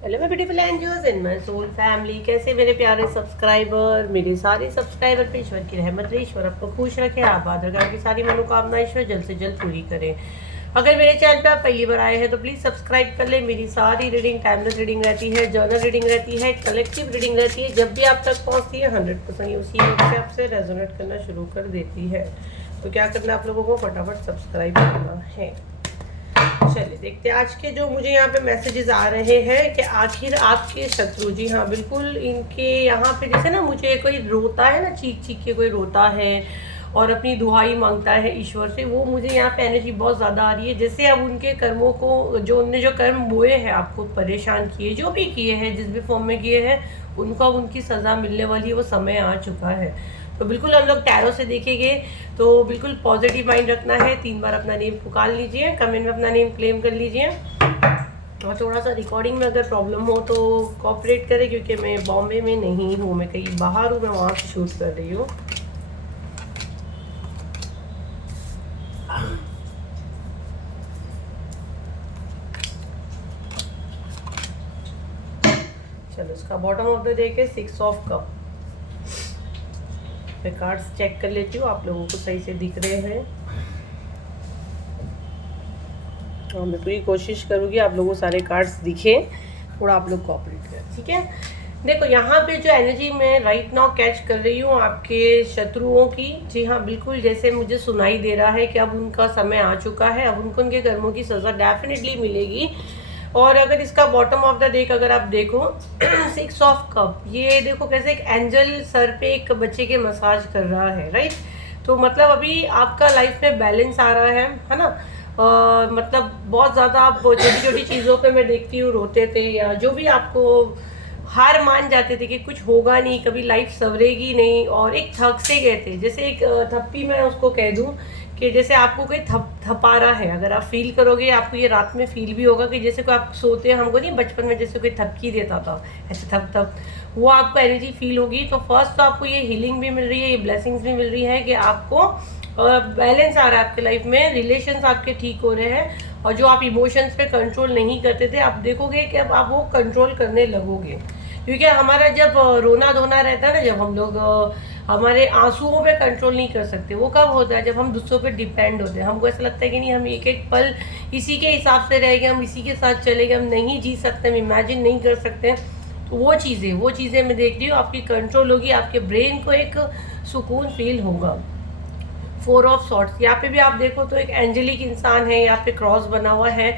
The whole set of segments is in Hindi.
हेलो मैं beautiful angels in my soul family. कैसे मेरे प्यारे सब्सक्राइबर, मेरे सारे सब्सक्राइबर पे ईश्वर की रहमत रही, ईश्वर आपको खुश रखे, आबाद रखे, आपकी सारी मनोकामना ईश्वर जल्द से जल्द पूरी करें। अगर मेरे चैनल पे आप पहली बार आए हैं तो प्लीज़ सब्सक्राइब कर लें। मेरी सारी रीडिंग टाइमलेस रीडिंग रहती है, जर्नल रीडिंग रहती है, कलेक्टिव रीडिंग रहती है। जब भी आप तक पहुँचती है 100% उसी वक्त से आपसे रेजोनेट करना शुरू कर देती है। तो क्या करना आप लोगों को, फटाफट सब्सक्राइब करना है। चलिए देखते हैं आज के जो मुझे यहाँ पे मैसेजेस आ रहे हैं कि आखिर आपके शत्रु, जी हाँ बिल्कुल, इनके यहाँ पे जैसे ना मुझे कोई रोता है ना, चीख चीख के कोई रोता है और अपनी दुहाई मांगता है ईश्वर से, वो मुझे यहाँ पे एनर्जी बहुत ज़्यादा आ रही है। जैसे अब उनके कर्मों को, जो उनने जो कर्म बोए हैं, आपको परेशान किए, जो भी किए हैं, जिस भी फॉर्म में किए हैं, उनको अब उनकी सज़ा मिलने वाली है, वो समय आ चुका है। तो बिल्कुल हम लोग टैरो से देखेंगे तो बिल्कुल पॉजिटिव माइंड रखना है। 3 बार अपना नेम पुकार लीजिए, कमेंट में अपना नेम क्लेम कर लीजिए। और थोड़ा सा रिकॉर्डिंग में अगर प्रॉब्लम हो तो कोऑपरेट करें, क्योंकि मैं बॉम्बे में नहीं हूँ, मैं कहीं बाहर हूँ, मैं वहाँ से शूट कर रही हूँ। चलो इसका बॉटम ऑफ द डे के 6 ऑफ कप। मैं कार्ड्स चेक कर लेती हूँ, आप लोगों को सही से दिख रहे हैं और मैं पूरी कोशिश करूँगी आप लोगों को सारे कार्ड्स दिखें, थोड़ा आप लोग कोऑपरेट करें, ठीक है। देखो यहाँ पे जो एनर्जी मैं राइट नाउ कैच कर रही हूँ आपके शत्रुओं की, जी हाँ बिल्कुल, जैसे मुझे सुनाई दे रहा है कि अब उनका समय आ चुका है, अब उनको उनके कर्मों की सज़ा डेफिनेटली मिलेगी। और अगर इसका बॉटम ऑफ द डे अगर आप देखो 6 ऑफ कप, ये देखो कैसे एक एंजल सर पे एक बच्चे के मसाज कर रहा है, राइट। तो मतलब अभी आपका लाइफ में बैलेंस आ रहा है ना। मतलब बहुत ज़्यादा आप छोटी छोटी चीज़ों पे मैं देखती हूँ रोते थे, या जो भी आपको हार मान जाते थे कि कुछ होगा नहीं, कभी लाइफ संवरेगी नहीं, और एक थक से गए थे। जैसे एक थप्पी मैं उसको कह दूँ कि जैसे आपको कोई थपा रहा है, अगर आप फील करोगे, आपको ये रात में फील भी होगा कि जैसे कोई आप सोते हैं, हमको नहीं बचपन में जैसे कोई थपकी देता था ऐसे थप थप, वो आपको एनर्जी फील होगी। तो फर्स्ट तो आपको ये हीलिंग भी मिल रही है, ये ब्लेसिंग्स भी मिल रही है कि आपको बैलेंस आ रहा है आपके लाइफ में, रिलेशंस आपके ठीक हो रहे हैं, और जो आप इमोशंस पे कंट्रोल नहीं करते थे, आप देखोगे कि अब आप वो कंट्रोल करने लगोगे। क्योंकि हमारा जब रोना धोना रहता है ना, जब हम लोग हमारे आंसुओं पे कंट्रोल नहीं कर सकते, वो कब होता है, जब हम दूसरों पे डिपेंड होते हैं। हमको ऐसा लगता है कि नहीं, हम एक एक पल इसी के हिसाब से रहेंगे, हम इसी के साथ चलेंगे, हम नहीं जी सकते, हम इमेजिन नहीं कर सकते। तो वो चीज़ें मैं देख रही हूँ आपकी कंट्रोल होगी, आपके ब्रेन को एक सुकून फील होगा। 4 ऑफ सॉर्ट्स, यहाँ पे भी आप देखो तो एक एंजेलिक इंसान है, यहाँ पे क्रॉस बना हुआ है।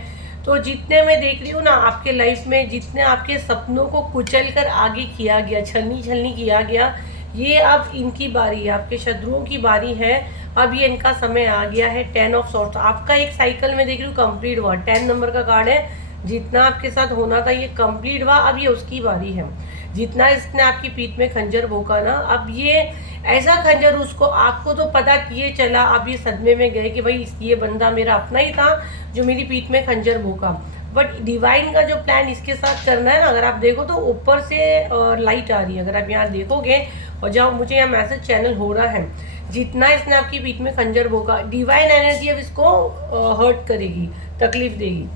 तो जितने मैं देख रही हूँ ना आपके लाइफ में, जितने आपके सपनों को कुचल कर आगे किया गया, छलनी छलनी किया गया, ये अब इनकी बारी है, आपके शत्रुओं की बारी है। अब ये इनका समय आ गया है। 10 ऑफ सॉर्ट्स, आपका एक साइकिल में देख रही हूँ कंप्लीट हुआ, 10 नंबर का कार्ड है। जितना आपके साथ होना था ये कंप्लीट हुआ, अब ये उसकी बारी है। जितना इसने आपकी पीठ में खंजर भोंका ना, अब ये ऐसा खंजर उसको, आपको तो पता ये चला, अब ये सदमे में गए कि भाई ये बंदा मेरा अपना ही था जो मेरी पीठ में खंजर भोंका। बट डिवाइन का जो प्लान इसके साथ करना है ना, अगर आप देखो तो ऊपर से लाइट आ रही है, अगर आप यहाँ देखोगे, और जब मुझे यहाँ मैसेज चैनल हो रहा है, जितना इसने आपकी पीठ में खंजर भोंका, डिवाइन एनर्जी अब इसको हर्ट करेगी, तकलीफ देगी।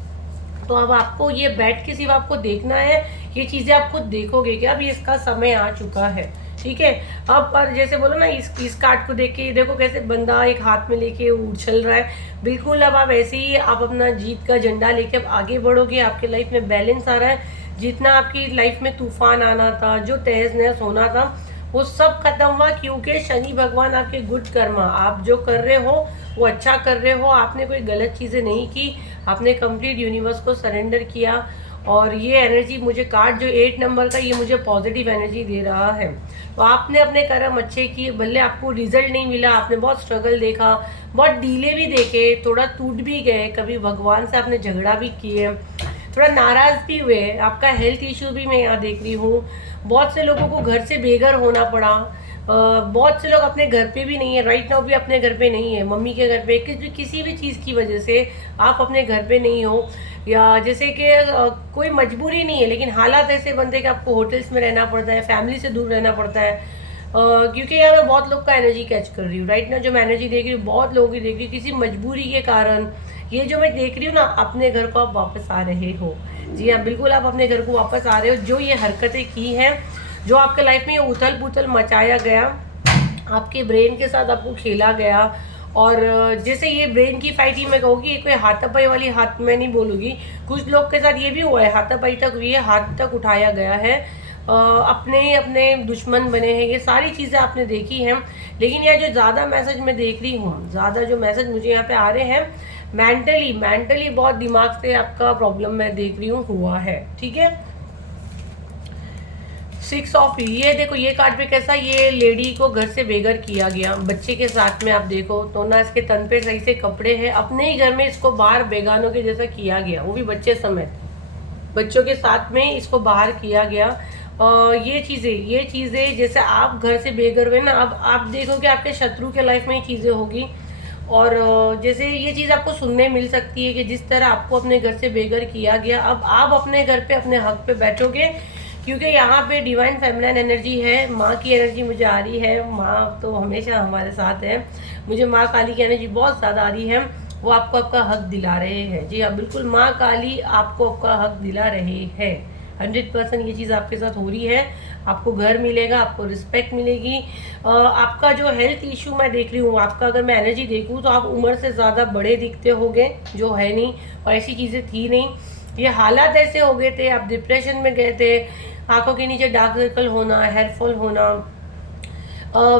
तो अब आपको ये बैठ के सिर्फ आपको देखना है, ये चीज़ें आप खुद देखोगे कि अब ये इसका समय आ चुका है, ठीक है। अब पर जैसे बोलो ना, इस कार्ड को देख के देखो कैसे बंदा एक हाथ में लेके उछल रहा है, बिल्कुल अब आप ऐसे ही आप अपना जीत का झंडा लेके अब आगे बढ़ोगे। आपके लाइफ में बैलेंस आ रहा है, जितना आपकी लाइफ में तूफान आना था, जो तहस नहस होना था, वो सब खत्म हुआ। क्योंकि शनि भगवान आपके गुड कर्मा, आप जो कर रहे हो वो अच्छा कर रहे हो, आपने कोई गलत चीज़ें नहीं की, आपने कंप्लीट यूनिवर्स को सरेंडर किया। और ये एनर्जी मुझे कार्ड जो 8 नंबर का, ये मुझे पॉजिटिव एनर्जी दे रहा है। तो आपने अपने कर्म अच्छे किए, भले आपको रिजल्ट नहीं मिला, आपने बहुत स्ट्रगल देखा, बहुत डीले भी देखे, थोड़ा टूट भी गए, कभी भगवान से आपने झगड़ा भी किए, थोड़ा नाराज़ भी हुए, आपका हेल्थ इशू भी मैं यहाँ देख रही हूँ। बहुत से लोगों को घर से बेघर होना पड़ा, बहुत से लोग अपने घर पे भी नहीं है, राइट नाउ भी अपने घर पे नहीं है, मम्मी के घर पे, किसी भी चीज़ की वजह से आप अपने घर पे नहीं हो, या जैसे कि कोई मजबूरी नहीं है, लेकिन हालात ऐसे बनते हैं कि आपको होटल्स में रहना पड़ता है, फैमिली से दूर रहना पड़ता है। क्योंकि यहाँ मैं बहुत लोग का एनर्जी कैच कर रही हूँ राइट ना, जो मैं एनर्जी देख रही हूँ बहुत लोगों की देख रही हूँ, किसी मजबूरी के कारण ये जो मैं देख रही हूँ ना, अपने घर को आप वापस आ रहे हो, जी हाँ, बिल्कुल आप अपने घर को वापस आ रहे हो। जो ये हरकतें की हैं, जो आपके लाइफ में ये उथल पुथल मचाया गया, आपके ब्रेन के साथ आपको खेला गया, और जैसे ये ब्रेन की फाइट ही मैं कहूँगी, ये कोई हाथापाई वाली हाथ में नहीं बोलूँगी, कुछ लोग के साथ ये भी हुआ है, हाथापाई तक हुई है, हाथ तक उठाया गया है, अपने अपने दुश्मन बने हैं, ये सारी चीज़ें आपने देखी हैं। लेकिन यह जो ज़्यादा मैसेज मैं देख रही हूँ, ज़्यादा जो मैसेज मुझे यहाँ पे आ रहे हैं, मेंटली बहुत दिमाग से आपका प्रॉब्लम मैं देख रही हूँ हुआ है, ठीक है। 6 ऑफ, ये देखो ये कार्ड पे कैसा, ये लेडी को घर से बेघर किया गया बच्चे के साथ में। आप देखो तो ना इसके तन पे सही से कपड़े हैं, अपने ही घर में इसको बाहर बेगानों के जैसा किया गया, वो भी बच्चे समेत, बच्चों के साथ में इसको बाहर किया गया। ये चीज़ें जैसे आप घर से बेघर हुए ना, अब आप देखो कि आपके शत्रु के लाइफ में ये चीज़ें होगी, और जैसे ये चीज़ आपको सुनने मिल सकती है कि जिस तरह आपको अपने घर से बेघर किया गया, अब आप अपने घर पे अपने हक पे बैठोगे, क्योंकि यहाँ पे डिवाइन फेमिनिन एनर्जी है, माँ की एनर्जी मुझे आ रही है। माँ तो हमेशा हमारे साथ है, मुझे माँ काली की एनर्जी बहुत ज़्यादा आ रही है। वो आपको आपका हक दिला रहे हैं। जी हाँ, बिल्कुल माँ काली आपको आपका हक दिला रहे हैं। 100% ये चीज़ आपके साथ हो रही है। आपको घर मिलेगा, आपको रिस्पेक्ट मिलेगी। आपका जो हेल्थ इशू मैं देख रही हूँ, आपका अगर मैं एनर्जी देखूँ तो आप उम्र से ज़्यादा बड़े दिखते होगे, जो है नहीं, और ऐसी चीज़ें थी नहीं। ये हालात ऐसे हो गए थे, आप डिप्रेशन में गए थे, आंखों के नीचे डार्क सर्कल होना, हेयर फॉल होना,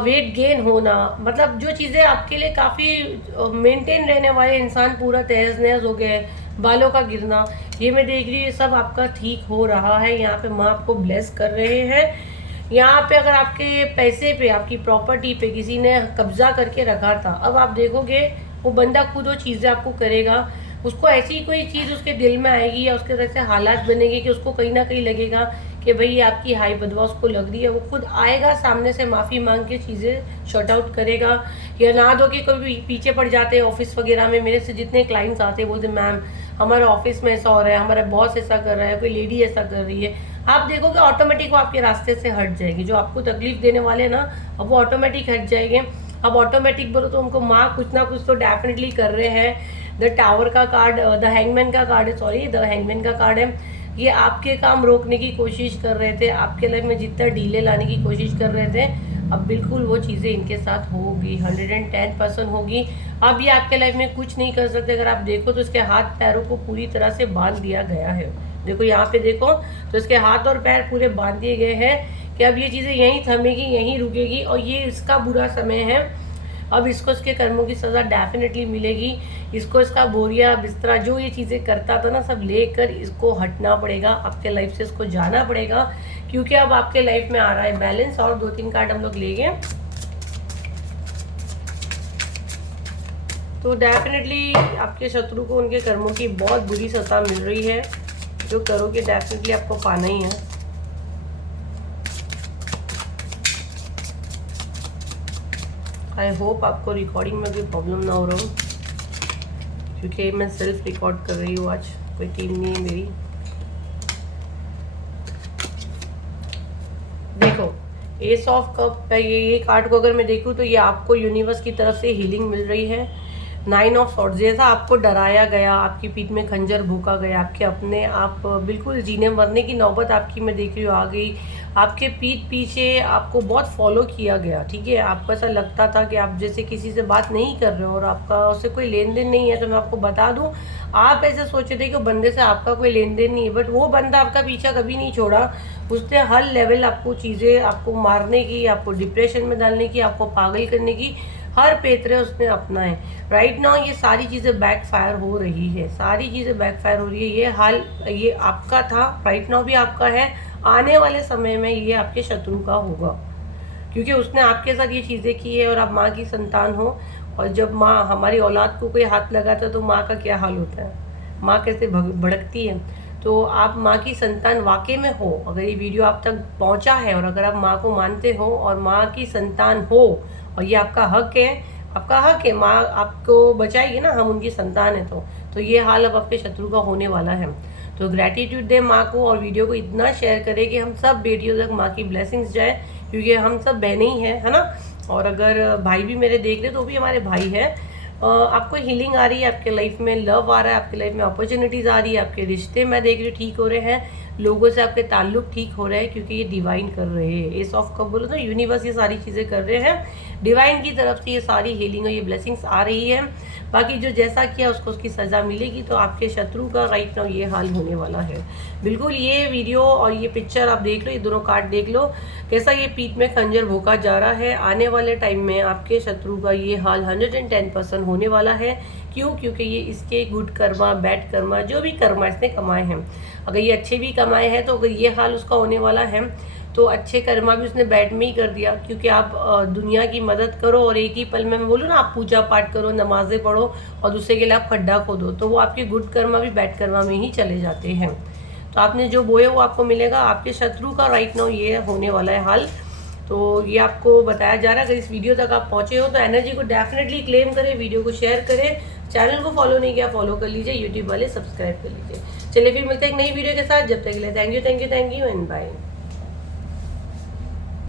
वेट गेन होना, मतलब जो चीज़ें आपके लिए काफ़ी मेंटेन रहने वाले इंसान पूरा तहस नहस हो गए, बालों का गिरना, ये मैं देख रही हूँ, ये सब आपका ठीक हो रहा है। यहाँ पे माँ आपको ब्लेस कर रहे हैं। यहाँ पे अगर आपके पैसे पे, आपकी प्रॉपर्टी पे किसी ने कब्जा करके रखा था, अब आप देखोगे वो बंदा खुद वो चीज़ें आपको करेगा। उसको ऐसी कोई चीज़ उसके दिल में आएगी या उसके तरह से हालात बनेंगे कि उसको कहीं ना कहीं लगेगा कि भाई आपकी हाई बदवा उसको लग रही है, वो खुद आएगा सामने से माफ़ी मांग के चीज़ें शॉर्ट आउट करेगा। या ना दो कि कभी पीछे पड़ जाते हैं ऑफिस वगैरह में, मेरे से जितने क्लाइंट्स आते हैं बोलते मैम हमारे ऑफिस में ऐसा हो रहा है, हमारा बॉस ऐसा कर रहा है, कोई लेडी ऐसा कर रही है, आप देखोगे ऑटोमेटिक वो आपके रास्ते से हट जाएगी। जो आपको तकलीफ देने वाले ना, अब वो ऑटोमेटिक हट जाएंगे। अब ऑटोमेटिक बोलो तो उनको माँ कुछ ना कुछ तो डेफिनेटली कर रहे हैं। द टावर का कार्ड, द हैंगमैन का कार्ड है, सॉरी द हैंगमैन का कार्ड है। ये आपके काम रोकने की कोशिश कर रहे थे, आपके लाइफ में जितना डीले लाने की कोशिश कर रहे थे, अब बिल्कुल वो चीज़ें इनके साथ होगी, 110% होगी। अब ये आपके लाइफ में कुछ नहीं कर सकते। अगर आप देखो तो इसके हाथ पैरों को पूरी तरह से बांध दिया गया है। देखो यहाँ पे देखो तो इसके हाथ और पैर पूरे बांध दिए गए हैं कि अब ये चीज़ें यहीं थमेगी, यहीं रुकेगी, और ये इसका बुरा समय है। अब इसको इसके कर्मों की सज़ा डेफिनेटली मिलेगी। इसको इसका बोरिया बिस्तरा जो ये चीज़ें करता था ना, सब लेकर इसको हटना पड़ेगा, आपके लाइफ से इसको जाना पड़ेगा, क्योंकि अब आपके लाइफ में आ रहा है बैलेंस। और 2-3 कार्ड हम लोग ले गए तो डेफिनेटली आपके शत्रु को उनके कर्मों की बहुत बुरी सज़ा मिल रही है। जो करोगे डेफिनेटली आपको पाना ही है। आई होप आपको रिकॉर्डिंग में कोई प्रॉब्लम ना हो रहा हो, क्योंकि मैं सेल्फ रिकॉर्ड कर रही हूँ, आज कोई टीम नहीं है मेरी। देखो एस ऑफ कप, ये कार्ड को अगर मैं देखूँ तो ये आपको यूनिवर्स की तरफ से हीलिंग मिल रही है। 9 ऑफ सॉर्ड्स, जैसा आपको डराया गया, आपकी पीठ में खंजर भूका गया, आपके अपने आप बिल्कुल जीने मरने की नौबत आपकी मैं देख रही हूँ आ गई। आपके पीठ पीछे आपको बहुत फॉलो किया गया, ठीक है। आपको ऐसा लगता था कि आप जैसे किसी से बात नहीं कर रहे हो और आपका उससे कोई लेन देन नहीं है। तो मैं आपको बता दूं, आप ऐसे सोचे थे कि बंदे से आपका कोई लेन देन नहीं है, बट वो बंदा आपका पीछा कभी नहीं छोड़ा। उसने हर लेवल आपको चीज़ें, आपको मारने की, आपको डिप्रेशन में डालने की, आपको पागल करने की हर पेतरे उसने अपनाए। राइट नाउ ये सारी चीज़ें बैकफायर हो रही है, सारी चीज़ें बैकफायर हो रही है। ये हाल ये आपका था, राइट नाउ भी आपका है, आने वाले समय में ये आपके शत्रु का होगा, क्योंकि उसने आपके साथ ये चीज़ें की है। और आप माँ की संतान हो, और जब माँ, हमारी औलाद को कोई हाथ लगाता है तो माँ का क्या हाल होता है, माँ कैसे भड़कती है। तो आप माँ की संतान वाकई में हो, अगर ये वीडियो आप तक पहुँचा है और अगर आप माँ को मानते हो और माँ की संतान हो, और ये आपका हक है, आपका हक है, माँ आपको बचाएगी ना, हम उनकी संतान है। तो ये हाल अब आपके शत्रु का होने वाला है। तो ग्रैटिट्यूड दे माँ को, और वीडियो को इतना शेयर करें कि हम सब बेटियों तक माँ की ब्लेसिंग्स जाए, क्योंकि हम सब बहनें ही हैं, है ना। और अगर भाई भी मेरे देख रहे तो भी हमारे भाई है। आपको हीलिंग आ रही है, आपके लाइफ में लव आ रहा है, आपके लाइफ में अपॉर्चुनिटीज़ आ रही है, आपके रिश्ते मैं देख रही हूँ ठीक हो रहे हैं, लोगों से आपके ताल्लुक ठीक हो रहे हैं, क्योंकि ये डिवाइन कर रहे हैं। एस ऑफ कप बोलो तो यूनिवर्स ये सारी चीज़ें कर रहे हैं, डिवाइन की तरफ से ये सारी हीलिंग और ये ब्लेसिंग्स आ रही है। बाकी जो जैसा किया उसको उसकी सज़ा मिलेगी। तो आपके शत्रु का राइट नाउ ये हाल होने वाला है। बिल्कुल ये वीडियो और ये पिक्चर आप देख लो, ये दोनों कार्ड देख लो, कैसा ये पीठ में खंजर भोंका जा रहा है। आने वाले टाइम में आपके शत्रु का ये हाल 110% होने वाला है। क्यों? क्योंकि ये इसके गुड कर्मा, बैड कर्मा, जो भी कर्मा इसने कमाए हैं, अगर ये अच्छे भी कमाए हैं तो अगर ये हाल उसका होने वाला है तो अच्छे कर्मा भी उसने बैड में ही कर दिया। क्योंकि आप दुनिया की मदद करो और एक ही पल में मैं बोलूँ ना, आप पूजा पाठ करो, नमाजें पढ़ो और दूसरे के लिए आप खड्डा खोदो, तो वो आपके गुड कर्मा भी बैड कर्मा में ही चले जाते हैं। तो आपने जो बोए वो आपको मिलेगा। आपके शत्रु का राइट नाउ ये होने वाला है हाल। तो ये आपको बताया जा रहा है। अगर इस वीडियो तक आप पहुंचे हो तो एनर्जी को डेफिनेटली क्लेम करें, वीडियो को शेयर करें, चैनल को फॉलो नहीं किया फॉलो कर लीजिए, यूट्यूब वाले सब्सक्राइब कर लीजिए। चलिए फिर मिलते हैं एक नई वीडियो के साथ। जब तक के लिए थैंक यू एंड बाय।